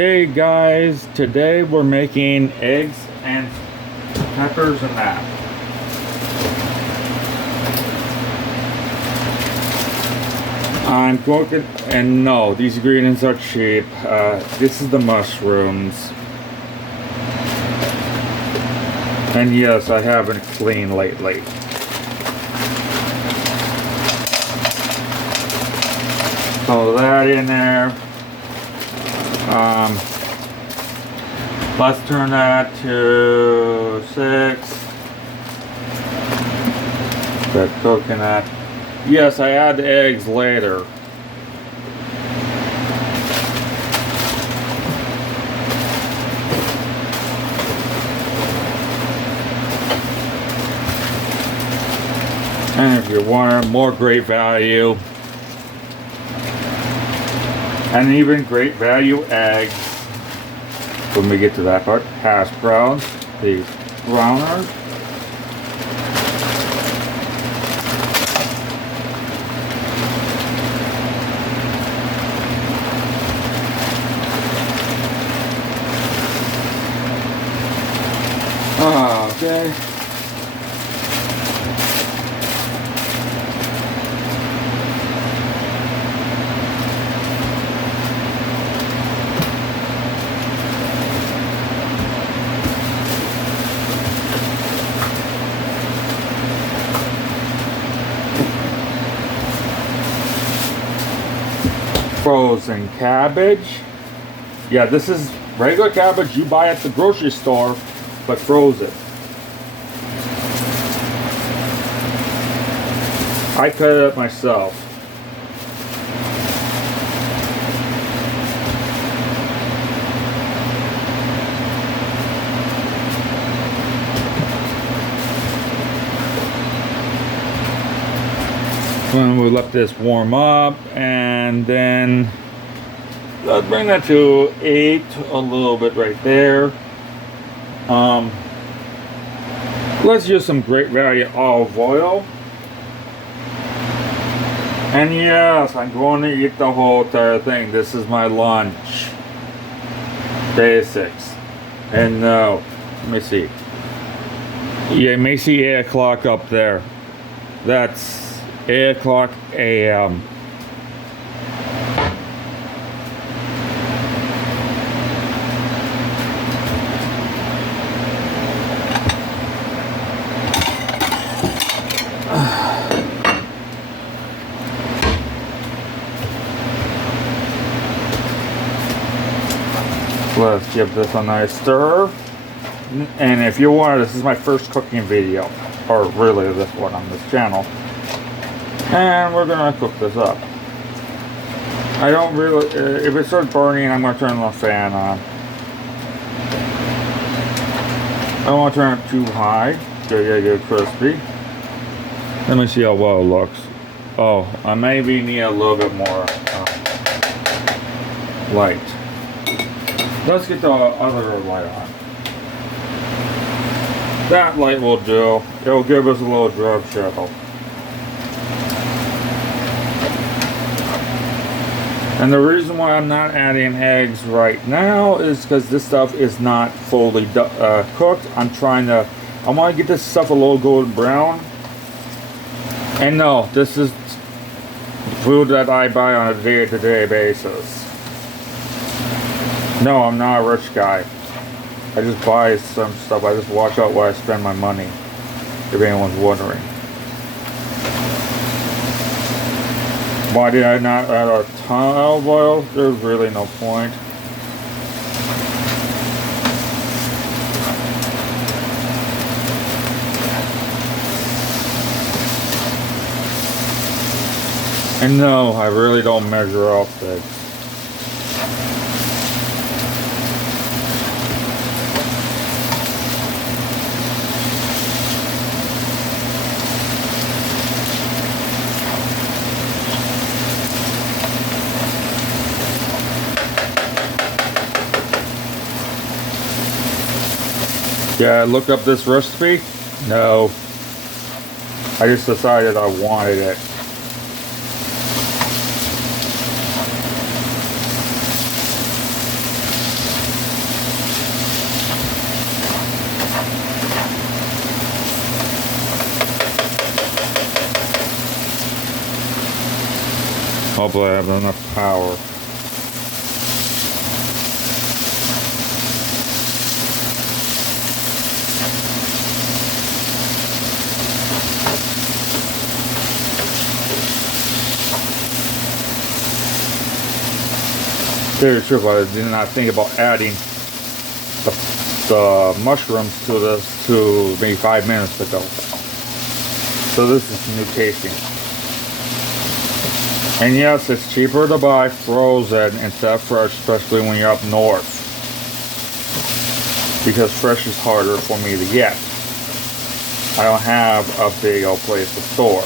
Hey guys, today we're making eggs and peppers and that. I'm cooking, and no, these ingredients are cheap. This is the mushrooms. And yes, I haven't cleaned lately. So that in there. Let's turn that to 6. That coconut. Yes, I add the eggs later. And if you want more great value, and even great value eggs, when we get to that part, hash browns, these browners. Okay. Frozen cabbage. Yeah, this is regular cabbage you buy at the grocery store, but frozen. I cut it up myself. When we let this warm up, and then let's bring that to 8, a little bit right there. Let's use some great value olive oil. And yes, I'm going to eat the whole entire thing. This is my lunch. Basics. And no, let me see. Yeah, you may see 8 o'clock up there. That's 8 o'clock a.m. Let's give this a nice stir. And if you want, this is my first cooking video, or really this one on this channel. And we're gonna cook this up. I don't really, if it starts burning, I'm gonna turn the fan on. I don't want to turn it too high. Get crispy. Let me see how well it looks. Oh, I maybe need a little bit more light. Let's get the other light on. That light will do. It'll give us a little drop shadow. And the reason why I'm not adding eggs right now is because this stuff is not fully cooked. I want to get this stuff a little golden brown. And no, this is food that I buy on a day-to-day basis. No, I'm not a rich guy. I just buy some stuff. I just watch out where I spend my money, if anyone's wondering. Why did I not add a ton of olive oil? There's really no point. And no, I really don't measure out things. Yeah, look up this recipe? No. I just decided I wanted it. Hopefully I have enough power. Very true, but I did not think about adding the mushrooms to this to maybe 5 minutes ago. So this is new tasting. And yes, it's cheaper to buy frozen instead of fresh, especially when you're up north. Because fresh is harder for me to get. I don't have a big old place to store.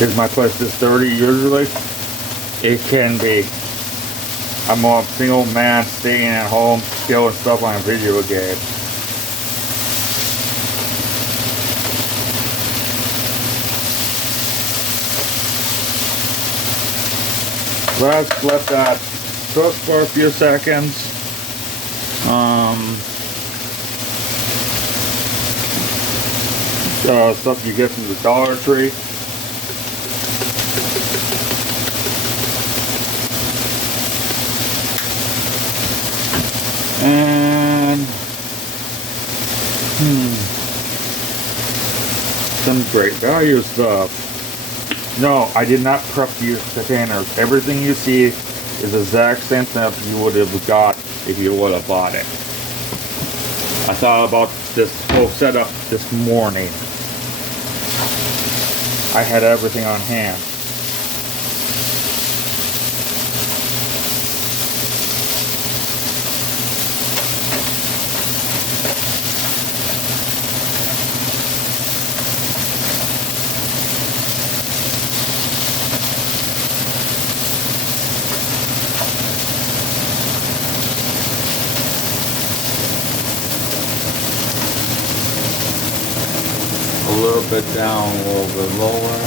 Is my place this dirty usually? It can be. I'm a single man staying at home, killing stuff on a video game. Let's let that cook for a few seconds. Stuff you get from the Dollar Tree. And some great value stuff. No, I did not prep these containers. Everything you see is the exact same stuff you would have got if you would have bought it. I thought about this whole setup this morning. I had everything on hand. A little bit down, a little bit lower.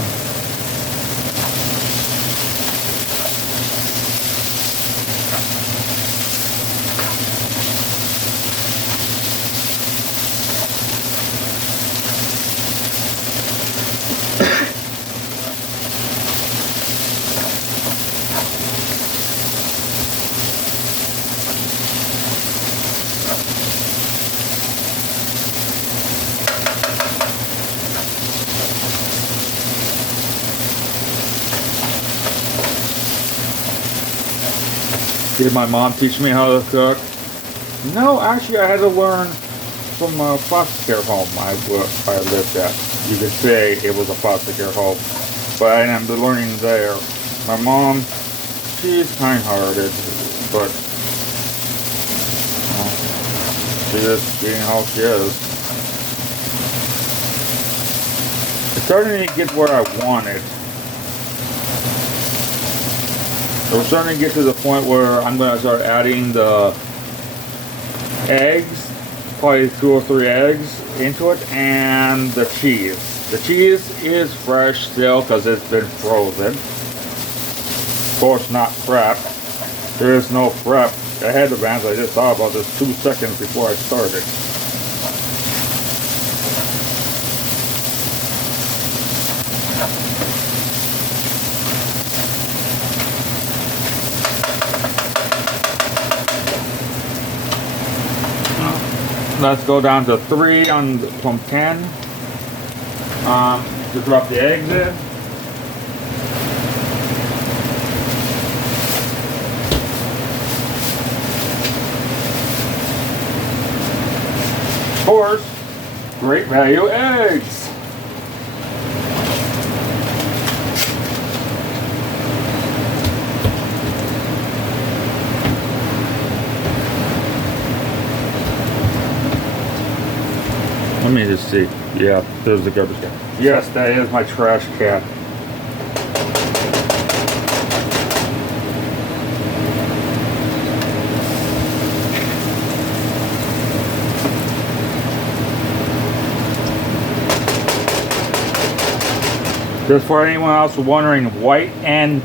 Did my mom teach me how to cook? No, actually I had to learn from a foster care home I lived at. You could say it was a foster care home, but I am learning there. My mom, she's kind-hearted, but she's just being how she is. It's starting to get where I wanted. We're starting to get to the point where I'm going to start adding the eggs, probably 2 or 3 eggs into it, and the cheese. The cheese is fresh still because it's been frozen. Of course, not prep. There is no prep ahead of time. I just thought about this 2 seconds before I started. Let's go down to 3 from 10 to drop the eggs in. Of course, great value eggs. Let me just see. Yeah, there's the garbage can. Yes, that is my trash can. Just for anyone else wondering, white and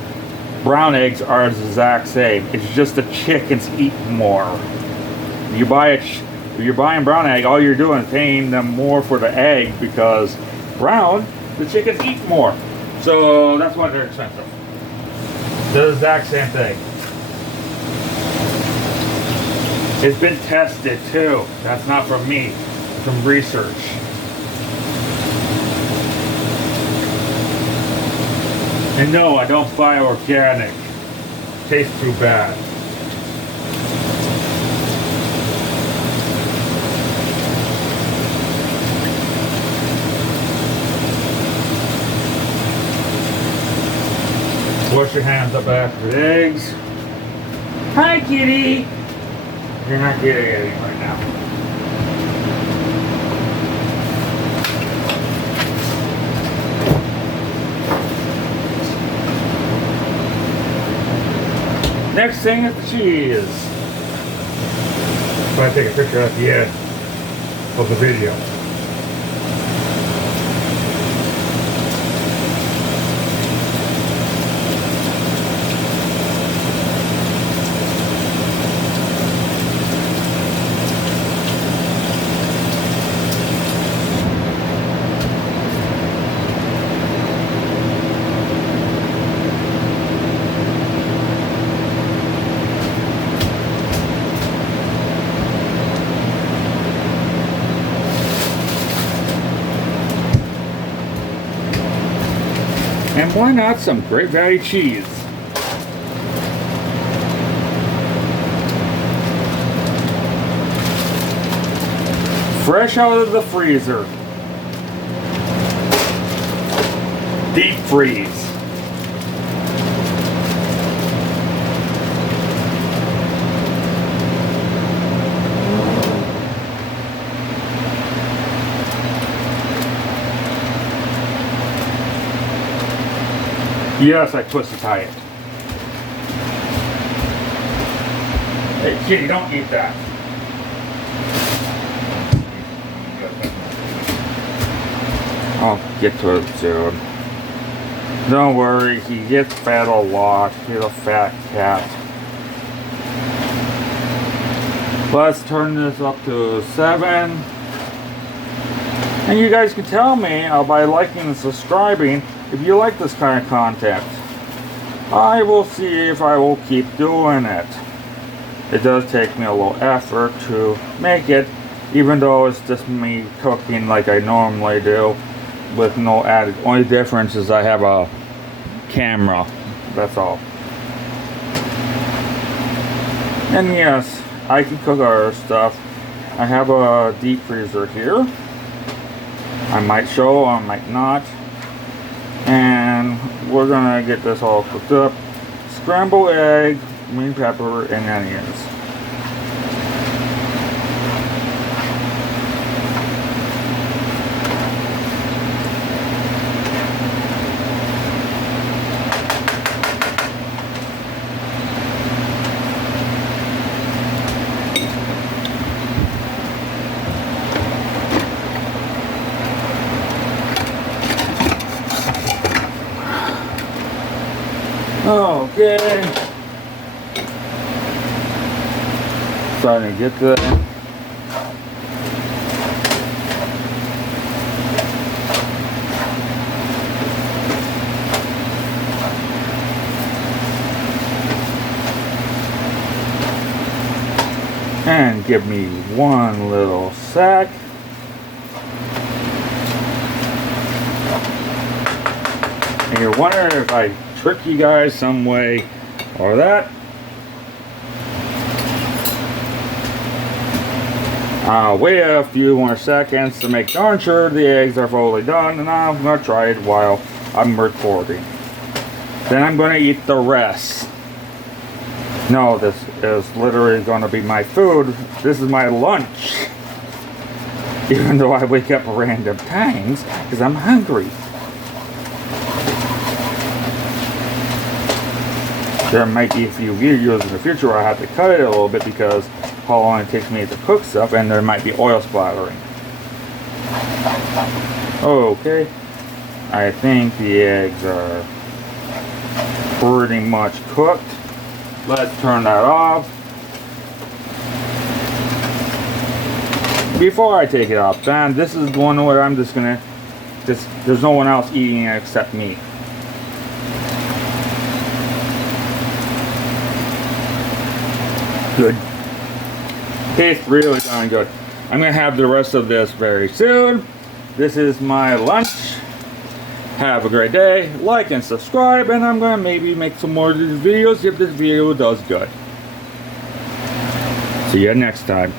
brown eggs are the exact same. It's just the chickens eat more. If you're buying brown egg, all you're doing is paying them more for the egg because brown, the chickens eat more. So that's why they're expensive. They're the exact same thing. It's been tested too. That's not from me, it's from research. And no, I don't buy organic. Tastes too bad. Wash your hands up after the eggs. Hi, kitty. You're not getting anything right now. Next thing is the cheese. If I take a picture at the end of the video. And why not some Great Value cheese? Fresh out of the freezer. Deep freeze. Yes, I twisted tie it. Hey, kitty, don't eat that. I'll get to it soon. Don't worry, he gets fed a lot. He's a fat cat. Let's turn this up to 7. And you guys can tell me by liking and subscribing if you like this kind of content. I will see if I will keep doing it. It does take me a little effort to make it, even though it's just me cooking like I normally do with no added. Only difference is I have a camera. That's all. And yes, I can cook other stuff. I have a deep freezer here. I might show, I might not. And we're gonna get this all cooked up. Scrambled egg, green pepper, and onions. Okay. Starting to get there. And give me one little sack. And you're wondering if I trick you guys some way or that. I'll wait a few more seconds to make darn sure the eggs are fully done, and I'm going to try it while I'm recording. Then I'm going to eat the rest. No, this is literally going to be my food. This is my lunch. Even though I wake up at random times because I'm hungry. There might be a few videos in the future where I have to cut it a little bit because how long it takes me to cook stuff, and there might be oil splattering. Okay. I think the eggs are pretty much cooked. Let's turn that off. Before I take it off, then this is one where I'm just gonna, there's no one else eating it except me. Good. Tastes really darn good. I'm gonna have the rest of this very soon. This is my lunch. Have a great day. Like and subscribe, and I'm gonna maybe make some more of these videos if this video does good. See you next time.